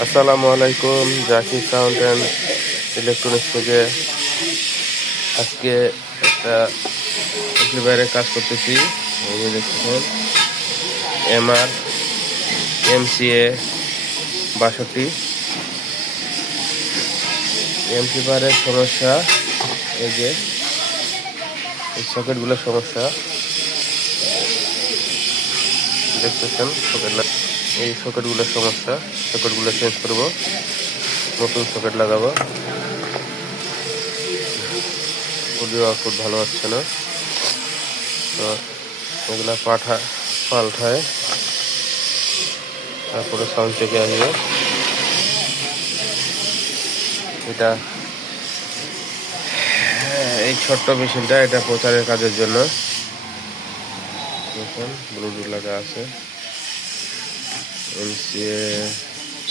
আসসালামু আলাইকুম, Zakir sound and electronics থেকে আজকে একটা অ্যাম্পলিফায়ারের কাজ করতেছি। এই যে দেখতেছেন MR MCA 62 অ্যাম্পলিফায়ারের সমস্যা। এই যে এই সকেটগুলোর সমস্যা দেখতেছেন, এই সকেটগুলোর সমস্যা। সকেটগুলো চেঞ্জ করব, নতুন সকেট লাগাবো। অডিও আউটপুট ভালো হচ্ছে না, তো ওগুলা পাল্টায় তারপরে সাউন্ড চেকে আসবে। এটা এই ছোট্ট মেশিনটা এটা প্রচারের কাজের জন্য। দেখুন ব্লুটুথ লাগা আছে, MCA